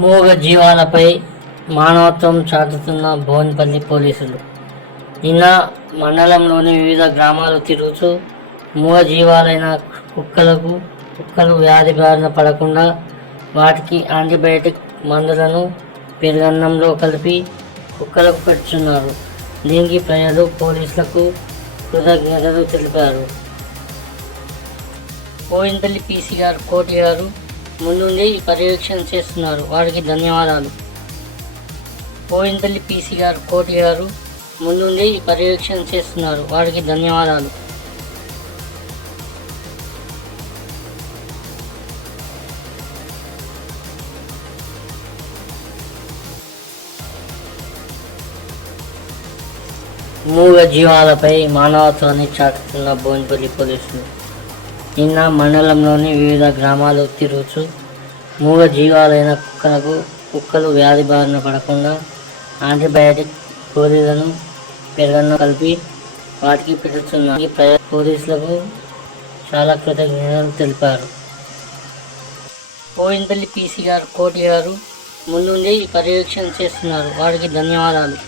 మూగ జీవాలపై మానవత్వం చాటుతున్న భువనపల్లి పోలీసులు. నిన్న మండలంలోని వివిధ గ్రామాలు తిరుగుతూ మూగ జీవాలైన కుక్కలు వ్యాధి బారిన పడకుండా వాటికి యాంటీబయాటిక్ మందులను పెరుగన్నంలో కలిపి కుక్కలకు పెడుతున్నారు. దీనికి ప్రజలు పోలీసులకు కృతజ్ఞతలు తెలిపారు. బోయినపల్లి పీసీ గారు కోటి గారు ముందుండి పర్యవేక్షణ చేస్తున్నారు, వారికి ధన్యవాదాలు. బోయినపల్లి పీసీ గారు కోటి గారు ముందుండి పర్యవేక్షణ చేస్తున్నారు, వారికి ధన్యవాదాలు. మూగ జీవాలపై మానవత్వాన్ని చాటుతున్న బోయినపల్లి పోలీసులు. నిన్న మండలంలోని వివిధ గ్రామాలు తిరుగుతూ మూగ జీవాలైన కుక్కలు వ్యాధి బారిన పడకుండా యాంటీబయాటిక్ గోళీలను పెరుగన్నం కలిపి వాటికి పెడుతున్నారు. పోలీసులకు చాలా కృతజ్ఞతలు తెలిపారు. బోయినపల్లి పీసీ గారు కోటి గారు ముందుండి పర్యవేక్షణ చేస్తున్నారు, వారికి ధన్యవాదాలు.